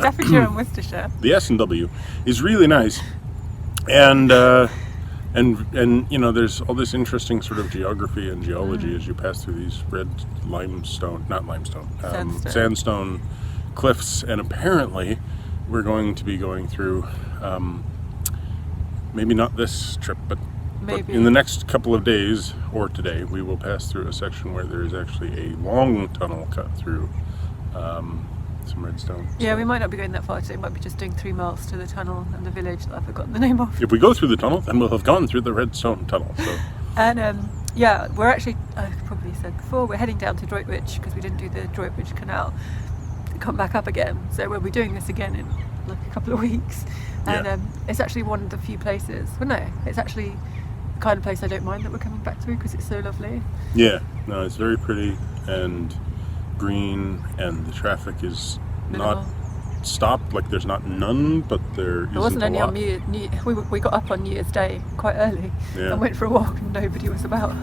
Staffordshire and Worcestershire. The S&W is really nice, and you know, there's all this interesting sort of geography and geology as you pass through these red sandstone cliffs, and apparently we're going to be going through, maybe not this trip, but in the next couple of days, or today, we will pass through a section where there is actually a long tunnel cut through some redstone. Yeah, we might not be going that far today. We might be just doing 3 miles to the tunnel and the village that I've forgotten the name of. If we go through the tunnel, then we'll have gone through the redstone tunnel. So. And yeah, we're actually, I probably said before, we're heading down to Droitwich because we didn't do the Droitwich Canal to come back up again. So we'll be doing this again in like a couple of weeks. And it's actually one of the few places, well no, it's actually the kind of place I don't mind that we're coming back to because it's so lovely. Yeah, no, it's very pretty and green, and the traffic is minimal. Not stopped, like there's not none, but there wasn't any on we got up on New Year's Day quite early and went for a walk and nobody was about.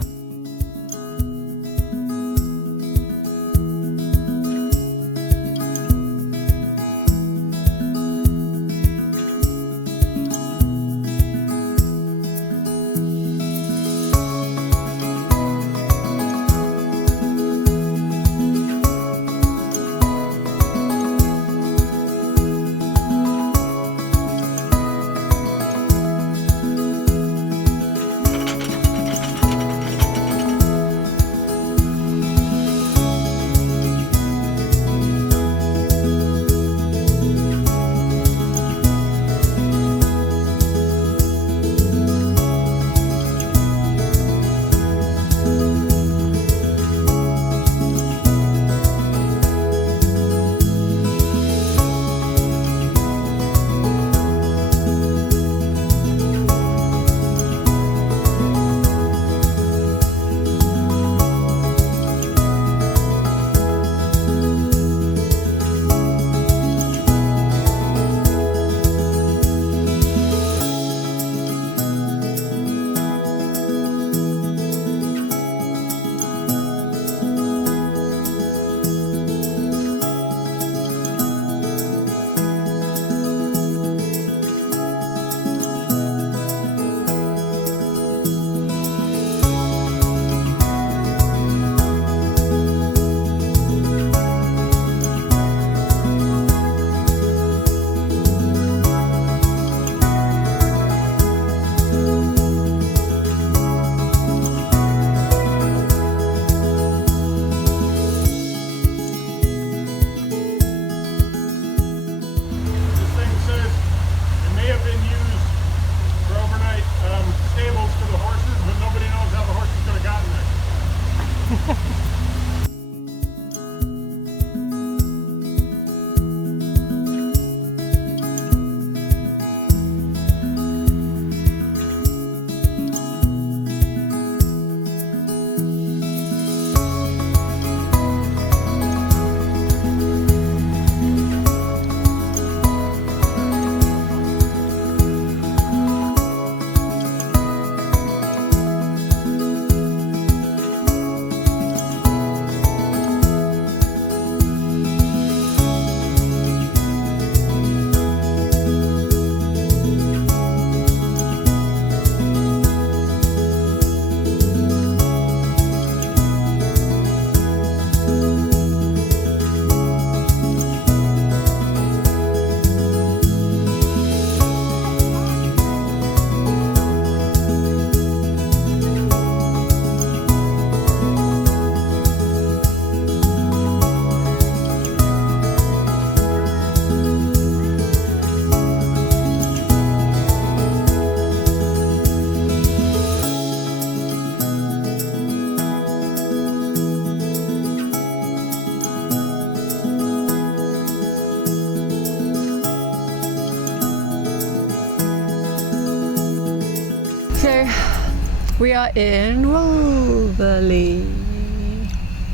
We are in Wolverley.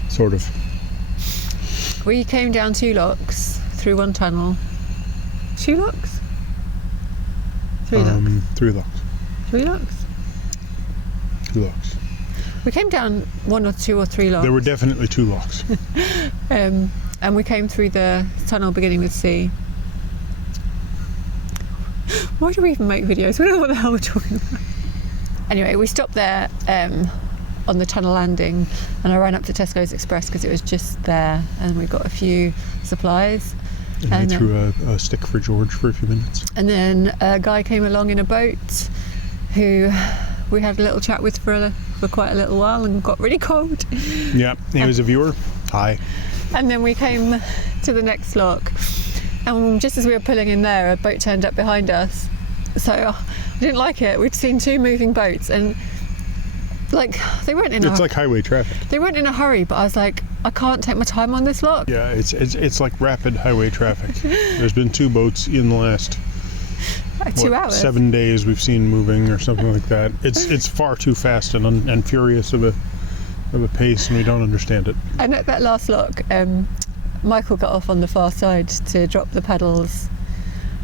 Sort of. We came down 2 locks through one tunnel. 2 locks? 3 locks? 3 locks. 3 locks? 2 locks. We came down 1 or 2 or 3 locks. There were definitely 2 locks. And we came through the tunnel beginning with C. Why do we even make videos? We don't know what the hell we're talking about. Anyway, we stopped there on the tunnel landing, and I ran up to Tesco's Express because it was just there, and we got a few supplies. And I threw a stick for George for a few minutes. And then a guy came along in a boat who we had a little chat with for quite a little while and got really cold. Yeah, he was a viewer. Hi. And then we came to the next lock, and just as we were pulling in there, a boat turned up behind us. So I didn't like it. We'd seen 2 moving boats, and like they weren't in. It's like highway traffic. They weren't in a hurry, but I was like, I can't take my time on this lock. Yeah, it's like rapid highway traffic. There's been 2 boats in the last 2 hours. 7 days we've seen moving or something like that. It's far too fast and furious of a pace, and we don't understand it. And at that last lock, Michael got off on the far side to drop the paddles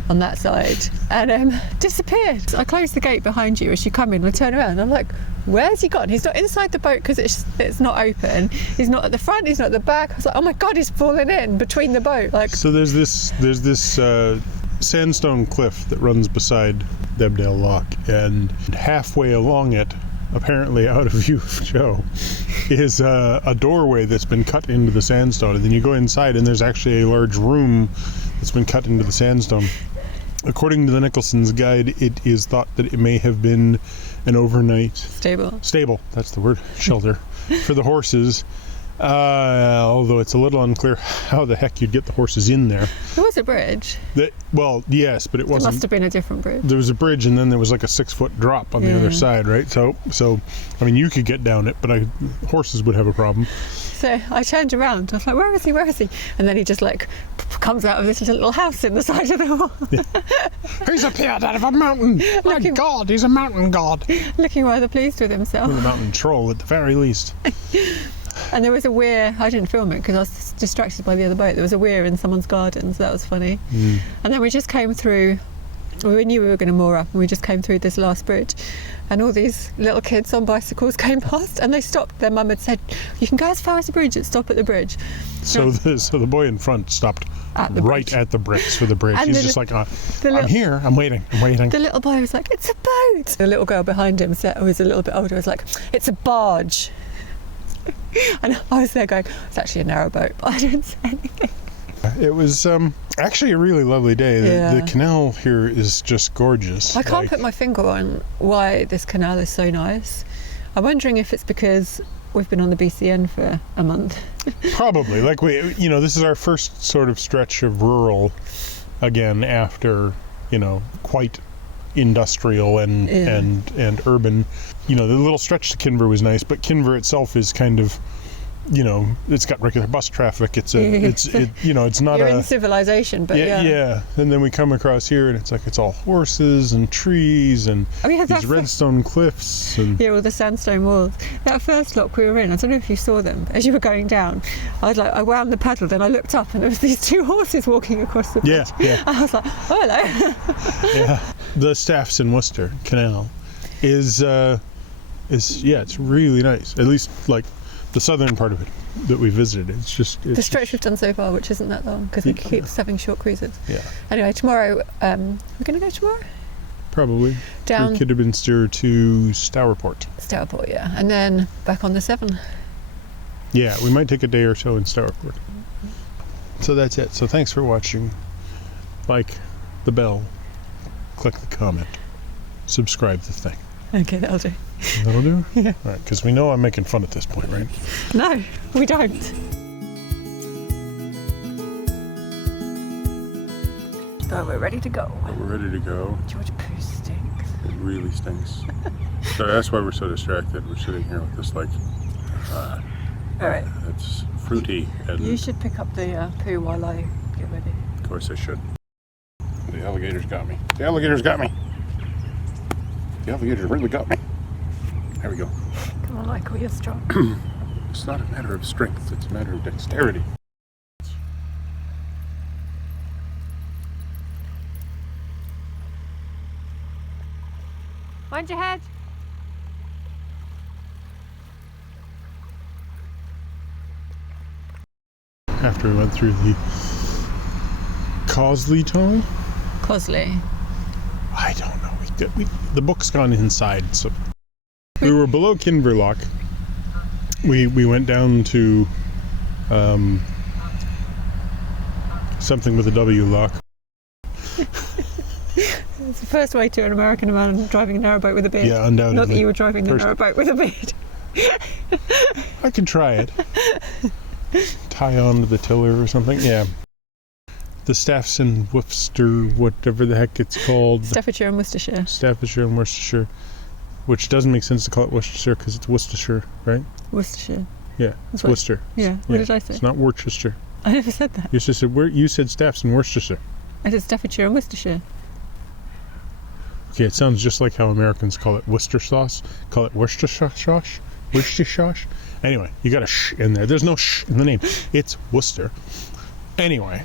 on that side and disappeared. I closed the gate behind you as you come in. I turn around and I'm like, where's he gone? He's not inside the boat because it's not open. He's not at the front, he's not at the back. I was like, oh my God, he's fallen in between the boat. Like, so there's this sandstone cliff that runs beside Debdale Lock, and halfway along it, apparently out of view of Joe, is a doorway that's been cut into the sandstone, and then you go inside and there's actually a large room that's been cut into the sandstone. According to the Nicholson's guide, it is thought that it may have been an overnight stable, that's the word, shelter for the horses, although it's a little unclear how the heck you'd get the horses in there. There was a bridge. Well, yes, but it wasn't. It must have been a different bridge. There was a bridge, and then there was like a 6-foot drop on the other side, right? So I mean, you could get down it, but horses would have a problem. So I turned around. I was like, where is he? Where is he? And then he just like comes out of this little house in the side of the wall. Yeah. He's appeared out of a mountain. My God, he's a mountain god. Looking rather pleased with himself. With a mountain troll at the very least. And there was a weir. I didn't film it because I was distracted by the other boat. There was a weir in someone's garden, so that was funny. And then we just came through. We knew we were going to moor up, and we just came through this last bridge, and all these little kids on bicycles came past, and they stopped. Their mum had said, "You can go as far as the bridge. Stop at the bridge." So the boy in front stopped at the bricks for the bridge. And he's just like, I'm here. I'm waiting. The little boy was like, "It's a boat." The little girl behind him, who was a little bit older, was like, "It's a barge." And I was there going, it's actually a narrowboat, but I didn't say anything. It was actually a really lovely day. The canal here is just gorgeous. I can't put my finger on why this canal is so nice. I'm wondering if it's because we've been on the BCN for a month. Probably. Like this is our first sort of stretch of rural again after, quite industrial and urban. The little stretch to Kinver was nice, but Kinver itself is kind of, it's got regular bus traffic. It's not You're in civilization, but yeah. And then we come across here, and it's like it's all horses and trees and these redstone cliffs and all the sandstone walls. That first lock we were in, I don't know if you saw them as you were going down. I wound the paddle, then I looked up, and there was these 2 horses walking across the bridge. Yeah. I was like, oh hello. Yeah, the Staffordshire and Worcestershire Canal is it's really nice. At least like the southern part of it that we visited. It's the stretch we've done so far, which isn't that long because we keep having short cruises. Yeah. Anyway, tomorrow we're going to go tomorrow. Probably down through Kidderminster to Stourport. Stourport, yeah, and then back on the 7. Yeah, we might take a day or so in Stourport. So that's it. So thanks for watching. Like the bell, click the comment, subscribe the thing. Okay, that'll do. That'll do? Yeah. All right, because we know I'm making fun at this point, right? No, we don't. So we're ready to go. We're ready to go. George poo stinks. It really stinks. So that's why we're so distracted. We're sitting here with this all right. It's fruity. And you should pick up the poo while I get ready. Of course I should. The alligators got me. The alligators got me. The alligators really got me. There we go. Come on, Michael, you're strong. It's not a matter of strength, it's a matter of dexterity. Mind your head. After we went through the Cosley tunnel. Cosley. I don't know. The book's gone inside, so we were below Kinver Lock. We went down to something with a W lock. It's the first way to an American man driving a narrowboat with a beard. Yeah, undoubtedly. Not that you were driving the narrowboat with a beard. I could try it. Tie on to the tiller or something. Yeah. The Staffs and Worcester, whatever the heck it's called. Staffordshire and Worcestershire. Staffordshire and Worcestershire. Which doesn't make sense to call it Worcestershire because it's Worcestershire, right? Worcestershire. Yeah, it's Worcester. Yeah, what did I say? It's not Worcestershire. I never said that. You said Staffs and Worcestershire. I said Staffordshire and Worcestershire. Okay, it sounds just like how Americans call it Worcester sauce. Call it Worcestershire sauce. Worcestershire sauce. Anyway, you got a sh in there. There's no sh in the name. It's Worcester. Anyway.